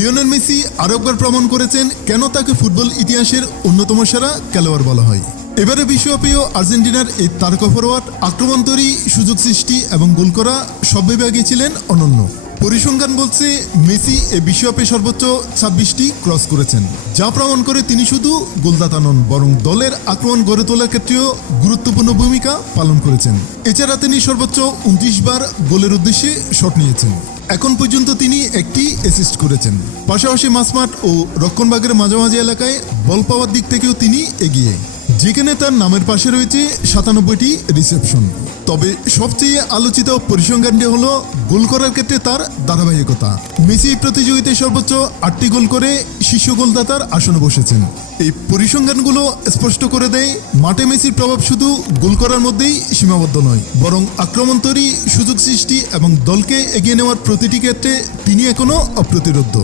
Lionel Messi আরও একবার প্রমাণ করেছেন কেন তাকে ফুটবল ইতিহাসের অন্যতম সেরা খেলোয়াড় বলা হয়। এবারে বিশ্বকাপেও আর্জেন্টিনার এই তারকা ফরোয়ার্ড আক্রমণ তৈরি, সুযোগ সৃষ্টি এবং গোল করা সব বিভাগে ছিলেন অনন্য। পরিসংখ্যান বলছে মেসি এই বিশ্বকাপে সর্বোচ্চ 26টি ক্রস করেছেন, যা প্রমাণ করে তিনি শুধু গোলদাতা নন বরং দলের আক্রমণ গড়ে তোলার ক্ষেত্রেও গুরুত্বপূর্ণ ভূমিকা পালন করেছেন। এছাড়া তিনি সর্বোচ্চ 29 বার গোলের উদ্দেশ্যে শট নিয়েছেন। এখন পর্যন্ত তিনি একটি অ্যাসিস্ট করেছেন। পাশাপাশি মাঝমাঠ ও রক্ষণভাগের মাঝামাঝি এলাকায় বল পাওয়ার দিক থেকেও তিনি এগিয়ে, যেখানে তার নামের পাশে রয়েছে 97টি রিসেপশন। তবে সবচেয়ে আলোচিত পরিসংখ্যানটি হলো গোল করার ক্ষেত্রে তার ধারাবাহিকতা। মেসি এই প্রতিযোগিতায় সর্বোচ্চ 8টি গোল করে শীর্ষ গোলদাতার আসনে বসেছেন। এই পরিসংখ্যানগুলো স্পষ্ট করে দেয় মাঠে মেসির প্রভাব শুধু গোল করার মধ্যেই সীমাবদ্ধ নয়, বরং আক্রমণ তৈরি, সুযোগ সৃষ্টি এবং দলকে এগিয়ে নেওয়ার প্রতিটি ক্ষেত্রে তিনি এখনও অপ্রতিরোধ্য।